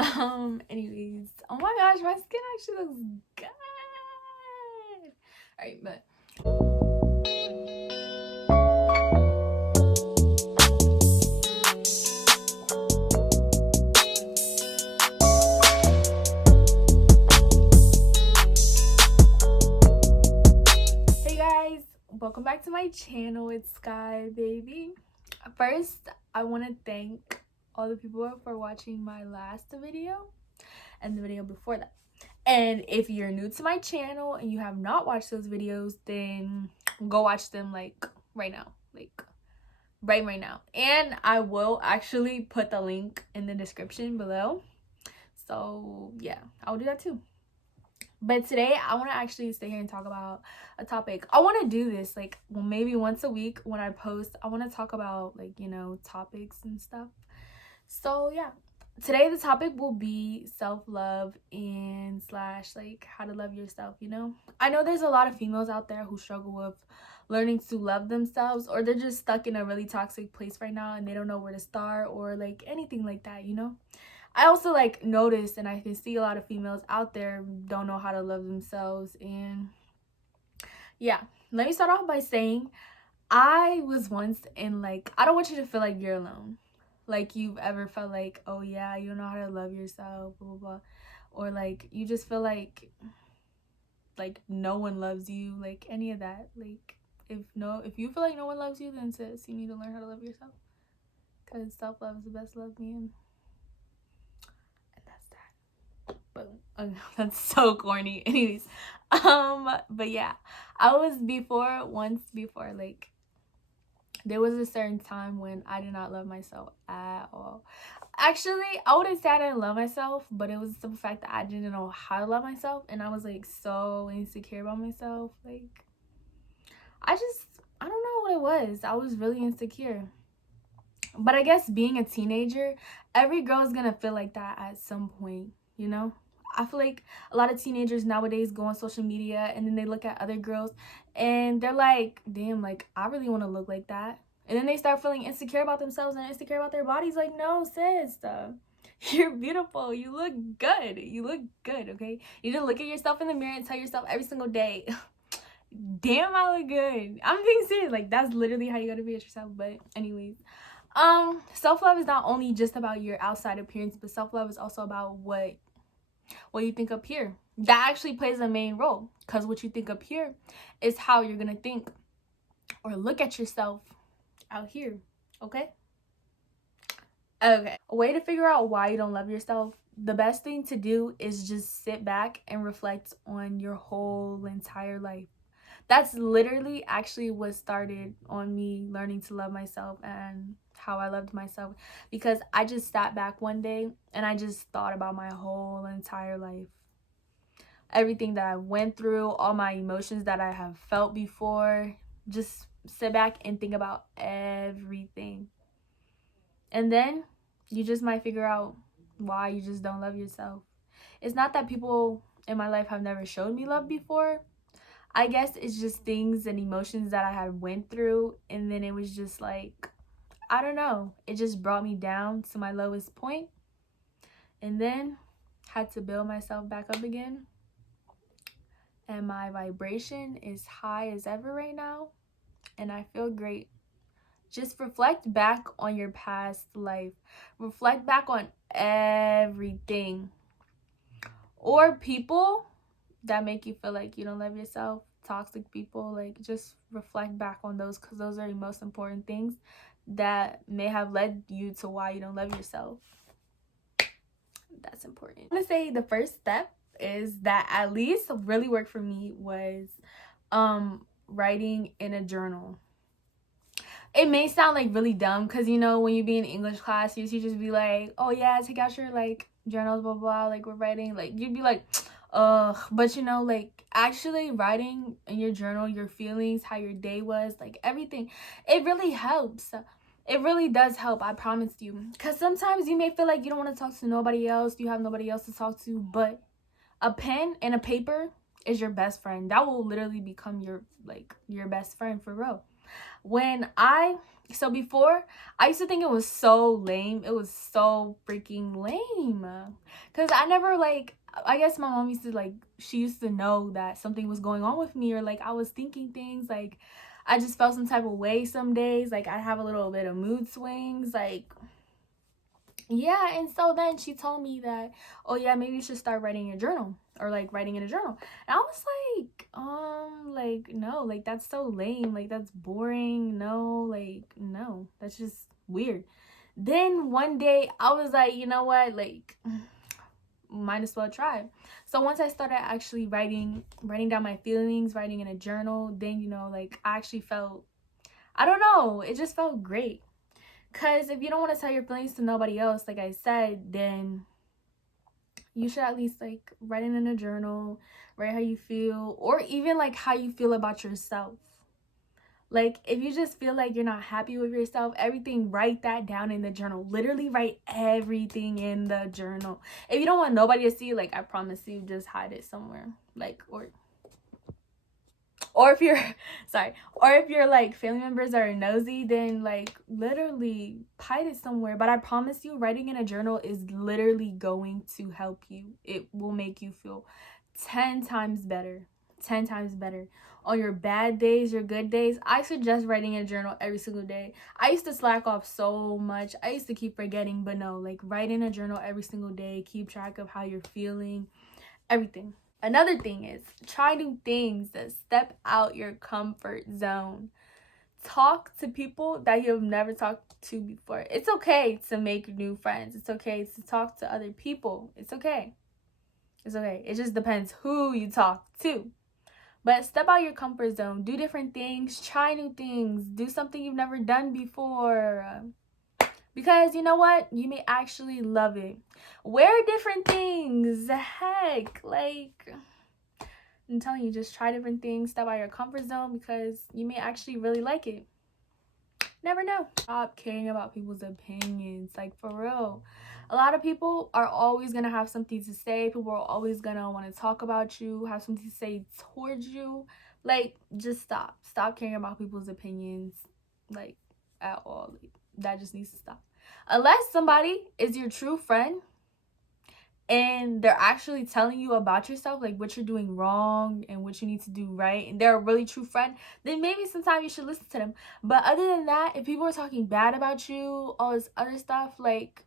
Anyways, oh my gosh, my skin actually looks good. All right, but hey guys, welcome back to my channel. It's Sky, baby. First, I want to thank all the people for watching my last video and the video before that. And if you're new to my channel and you have not watched those videos, then go watch them like right now, like right now. And I will actually put the link in the description below. So yeah, I'll do that too. But today I want to actually stay here and talk about a topic. I want to do this like, well, maybe once a week when I post. I want to talk about like, you know, topics and stuff. So yeah, today the topic will be self-love and slash like how to love yourself. You know, I know there's a lot of females out there who struggle with learning to love themselves, or they're just stuck in a really toxic place right now and they don't know where to start or like anything like that, you know. I also like notice and I can see a lot of females out there don't know how to love themselves. And yeah, let me start off by saying I was once in like, I don't want you to feel like you're alone. Like you've ever felt like, oh yeah, you don't know how to love yourself, blah blah blah, or like you just feel like no one loves you, like any of that. Like if you feel like no one loves you, then sis, you need to learn how to love yourself, because self-love is the best love, man. But that's so corny. Anyways, but yeah, I was once before, like there was a certain time when I did not love myself at all. Actually, I wouldn't say I didn't love myself, but it was the fact that I didn't know how to love myself, and I was like so insecure about myself. Like I don't know what it was. I was really insecure. But I guess being a teenager, every girl is gonna feel like that at some point, you know. I feel like a lot of teenagers nowadays go on social media and then they look at other girls and they're like, damn, like I really want to look like that. And then they start feeling insecure about themselves and insecure about their bodies. Like, no, sis, you're beautiful. You look good. You look good, okay? You just look at yourself in the mirror and tell yourself every single day, damn, I look good. I'm being serious. Like, that's literally how you gotta be at yourself. But anyways, self-love is not only just about your outside appearance, but self-love is also about what you think up here. That actually plays a main role, because what you think up here is how you're gonna think or look at yourself out here. Okay, a way to figure out why you don't love yourself, the best thing to do is just sit back and reflect on your whole entire life. That's literally actually what started on me learning to love myself and how I loved myself, because I just sat back one day and I just thought about my whole entire life. Everything that I went through, all my emotions that I have felt before. Just sit back and think about everything. And then you just might figure out why you just don't love yourself. It's not that people in my life have never showed me love before. I guess it's just things and emotions that I had went through, and then it was just like, I don't know, it just brought me down to my lowest point, and then had to build myself back up again. And my vibration is high as ever right now, and I feel great. Just reflect back on your past life. Reflect back on everything or people that make you feel like you don't love yourself. Toxic people, like just reflect back on those, because those are the most important things that may have led you to why you don't love yourself. That's important. I'm gonna say the first step is that at least really worked for me was writing in a journal. It may sound like really dumb, because you know when you be in English class, you just be like, oh yeah, take out your like journals, blah blah, like we're writing, like you'd be like, but you know, like actually writing in your journal your feelings, how your day was, like everything, it really helps. It really does help, I promise you. Because sometimes you may feel like you don't want to talk to nobody else, you have nobody else to talk to, but a pen and a paper is your best friend. That will literally become your best friend for real. When I So before, I used to think it was so lame. It was so freaking lame. Cause I never like, I guess my mom used to like, she used to know that something was going on with me, or like I was thinking things like I just felt some type of way some days. Like I have a little bit of mood swings. Like, yeah. And so then she told me that, oh yeah, maybe you should start writing a journal, or like writing in a journal. And I was like no, like that's so lame, like that's boring, no, like no, that's just weird. Then one day I was like, you know what, like might as well try. So once I started actually writing down my feelings, writing in a journal, then like I actually felt, I don't know, it just felt great. Because if you don't want to tell your feelings to nobody else, like I said, then you should at least like write it in a journal, write how you feel, or even like how you feel about yourself. Like if you just feel like you're not happy with yourself, everything, write that down in the journal. Literally write everything in the journal. If you don't want nobody to see, like I promise you, just hide it somewhere. Like or if you're sorry, or if your like family members are nosy, then like literally hide it somewhere. But I promise you, writing in a journal is literally going to help you. It will make you feel 10 times better. 10 times better on your bad days, your good days. I suggest writing in a journal every single day. I used to slack off so much. I used to keep forgetting, but no, like write in a journal every single day. Keep track of how you're feeling, everything. Another thing is try new things that step out your comfort zone. Talk to people that you've never talked to before. It's okay to make new friends. It's okay to talk to other people. It's okay. It's okay. It just depends who you talk to. But step out your comfort zone. Do different things. Try new things. Do something you've never done before. Because you know what? You may actually love it. Wear different things. Heck, like I'm telling you, just try different things. Step out your comfort zone because you may actually really like it. Never know. Stop caring about people's opinions. Like for real. A lot of people are always gonna have something to say. People are always gonna want to talk about you, have something to say towards you. Like, just stop. Stop caring about people's opinions, like, at all. Like, that just needs to stop. Unless somebody is your true friend and they're actually telling you about yourself, like what you're doing wrong and what you need to do right, and they're a really true friend, then maybe sometimes you should listen to them. But other than that, if people are talking bad about you, all this other stuff, like,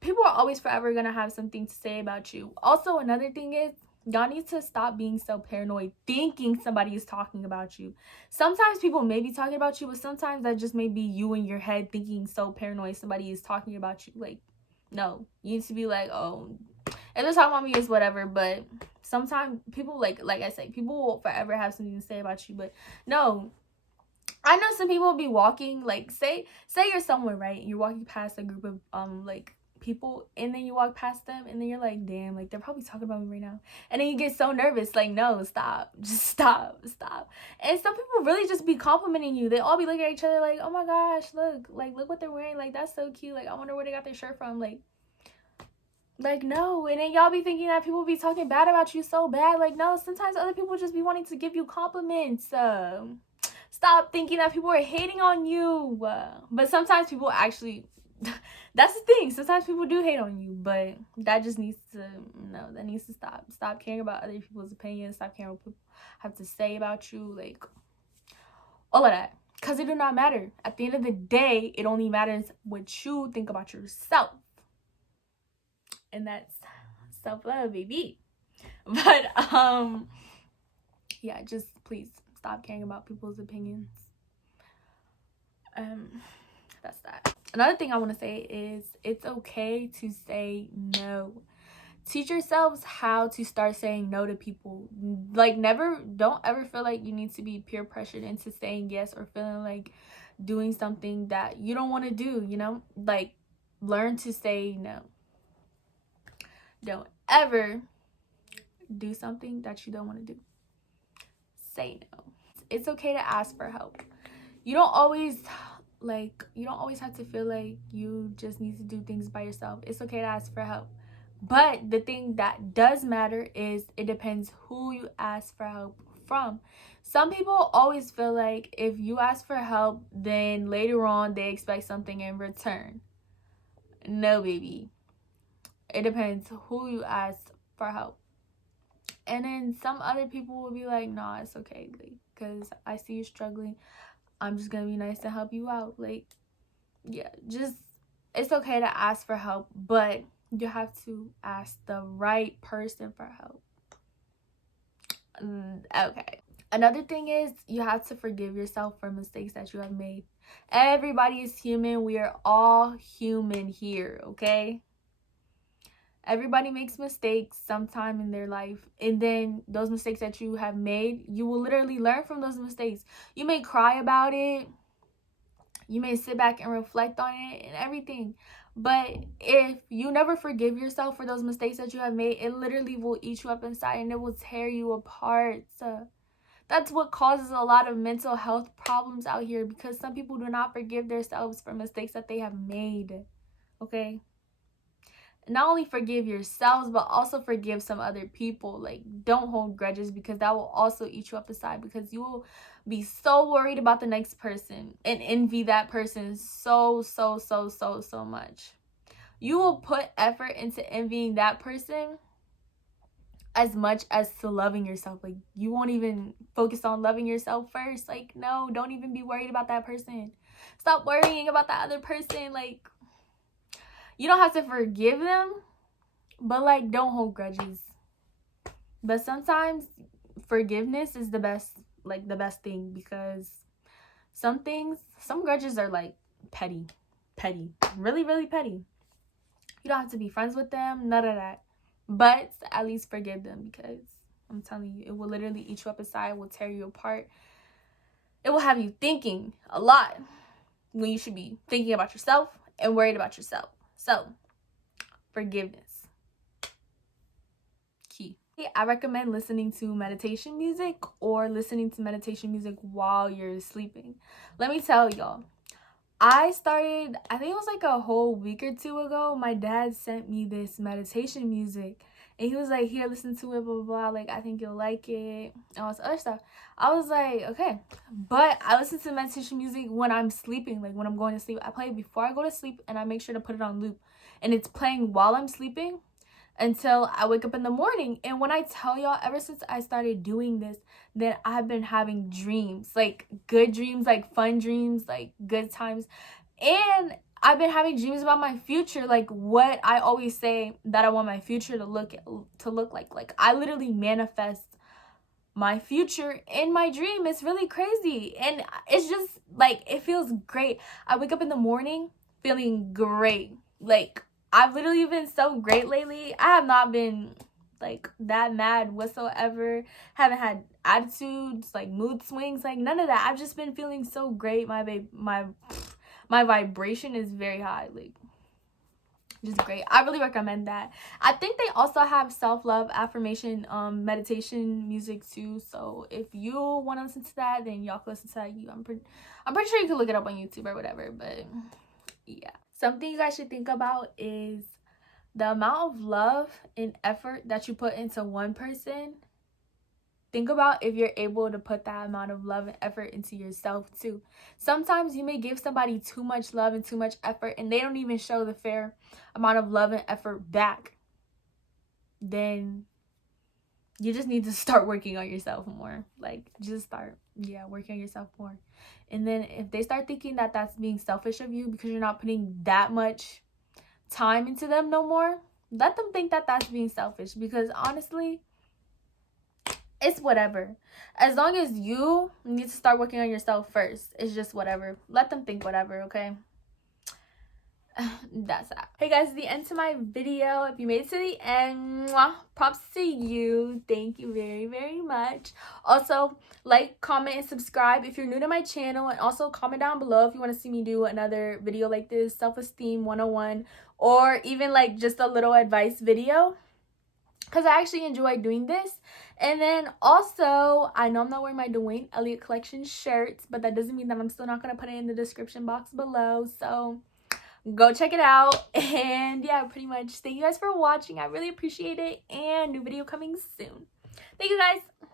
people are always forever gonna have something to say about you. Also, another thing is, y'all need to stop being so paranoid thinking somebody is talking about you. Sometimes people may be talking about you, but sometimes that just may be you in your head thinking so paranoid somebody is talking about you. Like, no, you need to be like, oh, if they're talking about me, it's whatever. But sometimes people, like I say, people will forever have something to say about you. But no, I know some people will be walking, like, say you're somewhere, right? You're walking past a group of like people, and then you walk past them, and then you're like, damn, like they're probably talking about me right now. And then you get so nervous, like, no, stop, just stop. And some people really just be complimenting you. They all be looking at each other like, oh my gosh, look what they're wearing, like that's so cute, like I wonder where they got their shirt from, like no. And then y'all be thinking that people be talking bad about you so bad. Like, no, sometimes other people just be wanting to give you compliments. Stop thinking that people are hating on you. But sometimes people actually, that's the thing, sometimes people do hate on you, but that just needs to, no, that needs to stop. Stop caring about other people's opinions. Stop caring what people have to say about you, like all of that, because it do not matter. At the end of the day, it only matters what you think about yourself, and that's self-love, baby. But yeah, just please stop caring about people's opinions. That's that. Another thing I want to say is it's okay to say no. Teach yourselves how to start saying no to people. Like, don't ever feel like you need to be peer pressured into saying yes, or feeling like doing something that you don't want to do, like, learn to say no. Don't ever do something that you don't want to do. Say no. It's okay to ask for help. You don't always have to feel like you just need to do things by yourself. It's okay to ask for help. But the thing that does matter is it depends who you ask for help from. Some people always feel like if you ask for help, then later on they expect something in return. No, baby. It depends who you ask for help. And then some other people will be like, nah, it's okay, like, because I see you struggling. I'm just gonna be nice to help you out. Like, yeah, just, it's okay to ask for help, but you have to ask the right person for help. Okay. Another thing is you have to forgive yourself for mistakes that you have made. Everybody is human. We are all human here, okay? Everybody makes mistakes sometime in their life, and then those mistakes that you have made, you will literally learn from those mistakes. You may cry about it, you may sit back and reflect on it and everything, but if you never forgive yourself for those mistakes that you have made, it literally will eat you up inside and it will tear you apart. So that's what causes a lot of mental health problems out here, because some people do not forgive themselves for mistakes that they have made, okay? Not only forgive yourselves, but also forgive some other people. Like, don't hold grudges, because that will also eat you up inside, because you will be so worried about the next person and envy that person so much. You will put effort into envying that person as much as to loving yourself. Like, you won't even focus on loving yourself first. Like, no, don't even be worried about that person. Stop worrying about that other person. Like, you don't have to forgive them, but like, don't hold grudges. But sometimes forgiveness is the best thing, because some grudges are like petty, really petty. You don't have to be friends with them, none of that, but at least forgive them, because I'm telling you, it will literally eat you up inside, will tear you apart. It will have you thinking a lot when you should be thinking about yourself and worried about yourself. So forgiveness, key. I recommend listening to meditation music, or listening to meditation music while you're sleeping. Let me tell y'all, I think it was like a whole week or two ago, my dad sent me this meditation music, and he was like, here, listen to it, blah blah blah, like, I think you'll like it, and all this other stuff. I was like, okay, but I listen to meditation music when I'm sleeping, like when I'm going to sleep. I play it before I go to sleep, and I make sure to put it on loop, and it's playing while I'm sleeping until I wake up in the morning. And when I tell y'all, ever since I started doing this, then I've been having dreams, like good dreams, like fun dreams, like good times. And I've been having dreams about my future, like what I always say that I want my future to look like. Like, I literally manifest my future in my dream. It's really crazy, and it's just like, it feels great. I wake up in the morning feeling great. Like, I've literally been so great lately. I have not been like that mad whatsoever. Haven't had attitudes, like mood swings, like none of that. I've just been feeling so great. My vibration is very high, like just great. I really recommend that. I think they also have self-love affirmation meditation music too. So if you want to listen to that, then y'all can listen to that. I'm pretty sure you can look it up on YouTube or whatever, but yeah. Something you guys should think about is the amount of love and effort that you put into one person. Think about if you're able to put that amount of love and effort into yourself too. Sometimes you may give somebody too much love and too much effort, and they don't even show the fair amount of love and effort back. Then you just need to start working on yourself more. Like, just start, working on yourself more. And then if they start thinking that that's being selfish of you because you're not putting that much time into them no more, let them think that that's being selfish, because honestly, it's whatever. As long as you need to start working on yourself first, it's just whatever. Let them think whatever, okay? That's that. Hey guys, the end to my video. If you made it to the end, props to you. Thank you very much. Also, like, comment, and subscribe if you're new to my channel, and also comment down below if you want to see me do another video like this, self-esteem 101, or even like just a little advice video, because I actually enjoy doing this. And then also, I know I'm not wearing my Dwayne Elliott collection shirts, but that doesn't mean that I'm still not going to put it in the description box below. So go check it out. And yeah, pretty much thank you guys for watching. I really appreciate it, and new video coming soon. Thank you guys.